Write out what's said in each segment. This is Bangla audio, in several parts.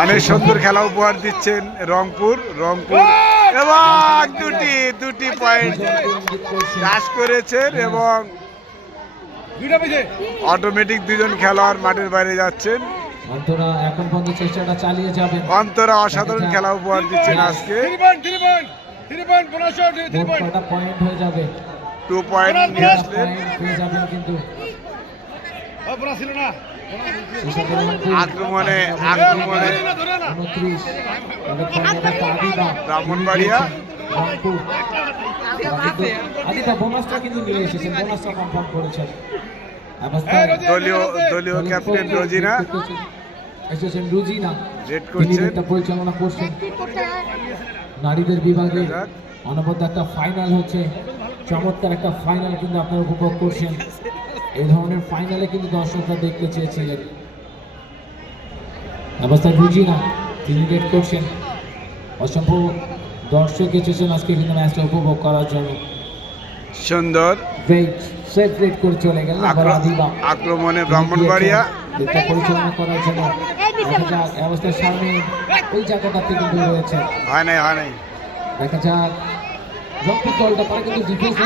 অনেক সুন্দর খেলা উপহার দিচ্ছেন রংপুর এবং দুটি পয়েন্ট চাষ করেছেন এবং অটোমেটিক দুজন খেলোয়াড় মাঠের বাইরে যাচ্ছেন। অন্তরা এখন পর্যন্ত চেষ্টাটা চালিয়ে যাবেন। অন্তরা অসাধারণ খেলা উপহার দিচ্ছেন আজকে। পয়েন্ট হয়ে যাবে, 2 পয়েন্ট নিয়ে আসলেন। কিন্তু আক্রমণে ব্রাহ্মণবাড়িয়া আদিতা বোনাসটা কিন্তু নিয়ে এসেছেন, বোনাসটা কনফার্ম করেছেন। দলীয় ক্যাপ্টেন রোজিনা এসেছেন, রুজিনা রেড করছেন, পরিচালনা করছেন। নারীদের বিভাগে অনবদ্য একটা ফাইনাল হচ্ছে, চমৎকার একটা ফাইনাল কিন্তু আপনারা উপভোগ করছেন। এই ধরনের ফাইনালে কিন্তু দর্শকরা দেখতে চেয়েছিলেন। অবস্থায় রুজিনা তিনি রেড করছেন। অসংখ্য দর্শক এসেছেন আজকে কিন্তু ম্যাচটা উপভোগ করার জন্য। সুন্দর সেট রেড করে চলে গেলেন। আক্রমণে ব্রাহ্মণবাড়িয়া পরিচালনা করার জন্য অবস্থার সামনে ওই জায়গাটাতে কিন্তু রয়েছে, হয় নাই দেখা যাক রংপুর দলটা তারা কিন্তু ডিফেন্স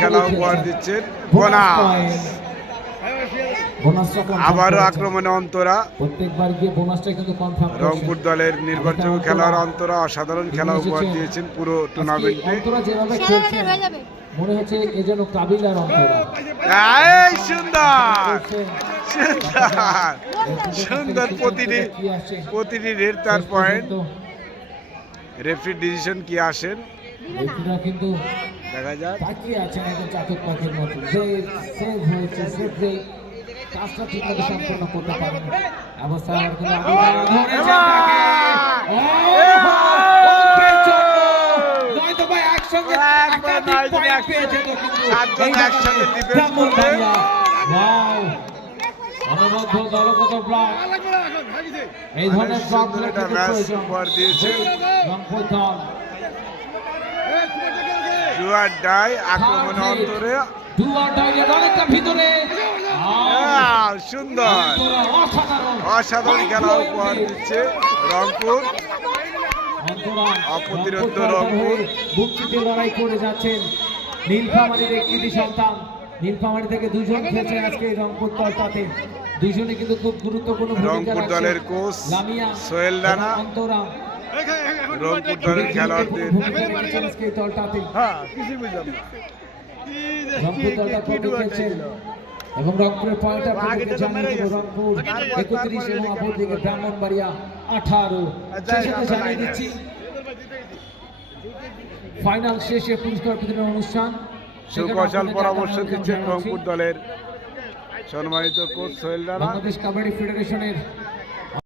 খেলা উপহার দিচ্ছেন। আবারও আক্রমণে অন্তরা, প্রত্যেকবার গিয়ে বোনাসটা কিন্তু কনফার্ম। রংপুর দলের নির্ভরযোগ্য খেলোয়াড় অন্তরা অসাধারণ খেলা উপহার দিয়েছেন পুরো টুর্নামেন্টে। অন্তরা যেভাবে খেলছেন মনে হচ্ছে এ যেন কাবিলার অন্তরা। সুন্দর প্রতিটি রেড তার পয়েন্ট। রেফারি ডিসিশন কি আসেন কিন্তু দেখা যাক। তাকিয়ে আছেন একদম চাতক পাখির মতো। সেভ হয়েছে, সেভ রেট কাজটা ঠিকমতো সম্পন্ন করতে পারেন। অবস্থা অনবদ্য দলগত ব্লক, এই ধরনের উপহার দিয়েছে রংপুর দল। আক্রমণে অন্তরে অনেকটা ভিতরে সুন্দর অসাধারণ খেলা উপহার দিচ্ছে রংপুর। অপ্রতিরোধ রংপুর বুকচিতে লড়াই করে যাচ্ছেন নীলফামারীর কৃতি সন্তান। নীলফামারী থেকে দুজন খেলছেন আজকে রংপুর দলটাতে, দুজনে কিন্তু খুব গুরুত্বপূর্ণ রংপুর দলের কোচ সোহেল রানা, অন্তরা রংপুর দলের খেলোয়াড়দের দলটাতে রংপুর দলটা খেলছেন এবং রংপুরের পয়েন্ট আপনাদেরকে জানিয়ে দেব। রংপুর 31 এবং অপরদিকে ব্রাহ্মণবাড়িয়া 18। সেখানে জানিয়ে দিচ্ছি ফাইনাল শেষে পুরস্কার বিতরণ অনুষ্ঠান। সুকৌশল পরামর্শ দিচ্ছেন রংপুর দলের সম্মানিত কোচ সোহেল রানা। বাংলাদেশ কাবাডি ফেডারেশনের